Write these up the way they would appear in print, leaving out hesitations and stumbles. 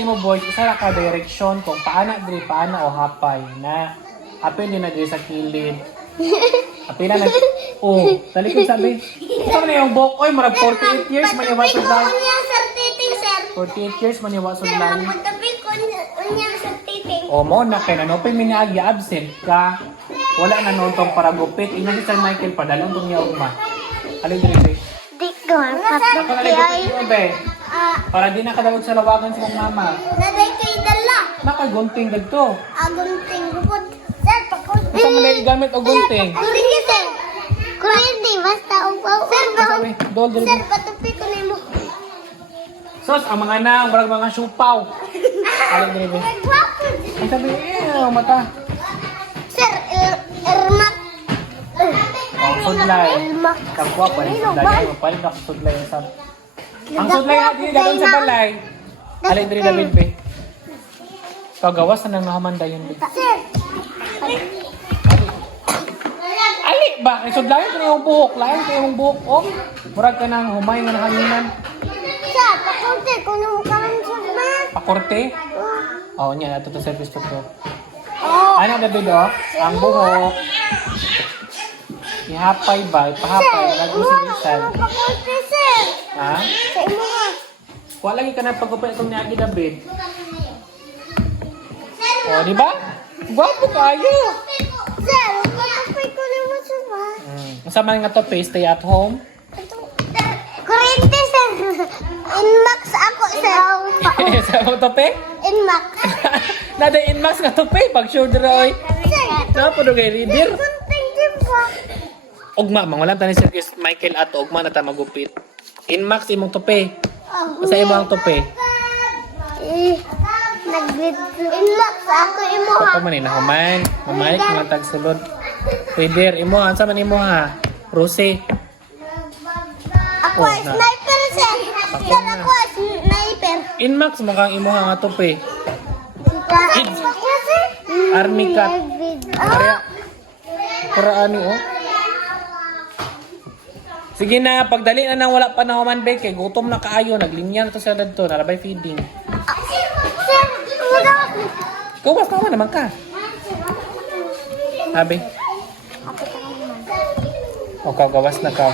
mo boys, isa ra ka direksyon kung paana diri paana o hapay na apil din na diri sa kilid. Apil na talikod sabi. Ito na yung buhok. Oy, marag 48 years maniwa sa dahil. 48 years maniwa sa dahil. O mo na kay nanopay minagi absent ka. Wala na noon tong para gupit. Ina si Sir Michael padalong tong niya ugma. Alin diri. Di ko Be. Para di na kadawag sa lawagan sa mama. Naday kay dala. Nakagunting dagto. Agunting gupod. Sir, pakod. Ito mo na gamit og gunting. Sige, sir. Kuryente, basta upaw. Sir, Sabi, dol dol. sir, patupi ko na mo. Sos, ang mga na, marag mga siupaw. Alin diri. Ang sabi, mata. Sir, Irmak. Oh, sudlay. Irmak. Kapwa pa rin sudlay. Palit ako sudlay. Ang sudlay nga, di dagan sa balay. Alin diri David be. Kagawas na nang nahamanda yun be. Sir. Ali ba? Sudlay ko yung buhok. Lain ko yung buhok. Oh, murag ka nang humay nga nahanginan. Sir, pakunti ko na mo kalang sir. Pakorte. Oh, niya. Ito to service to. Oh. Ano David oh? Ang buhok. Ihapay ba? Ipahapay. Nag-usilisan. Pakunti, sir. Ha? Sa imo ha. Wala lagi ka na pagkupay itong niagi David. Oh, di ba? Gwapo kayo. Sir, patupi ko na mo sir ba? Masama nga to, stay at home. Kuryente, sir. Inmax ako, sir. Sa mo to, pe? Inmax. Nada inmax nga to, pe. Pag sure dira, oy. Sir, Napado kay reader. kunting din po. Ugma, mangulam tani Sir Michael at ugma na ta magupit. Inmax imong tope. Sa imong tope. Inmax ako imo ha. Ako man inahuman. Mamalik mga tagsulod. Reader, imo ansa man imo ha? Rose. Ako Oh, ay na. sniper, sir. Sir, ako ay sniper. Inmax makang imo nga tope. Kids. Ako, sir. Army cat. Kaya para ani oh. Sige na, pagdali na nang wala pa na human be kay gutom na kaayo, naglinya na to sa dadto, narabay feeding. Sir, umaga. Gawas naman ka. Sabi. O gawas na ka.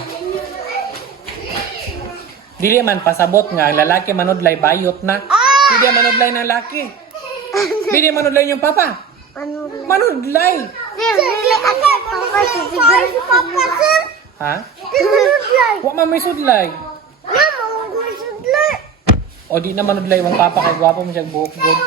Dili man pasabot nga ang lalaki manudlay bayot na. Dili manudlay ng lalaki. Dili manudlay yung papa. Ano? Manudlay. Sir, dili ako papa si papa, sir. Ha? Sudlay. Wa man may sudlay. Mama, huwag may sudlay. O di na manudlay mong papa kay gwapo mo siyang buhok good.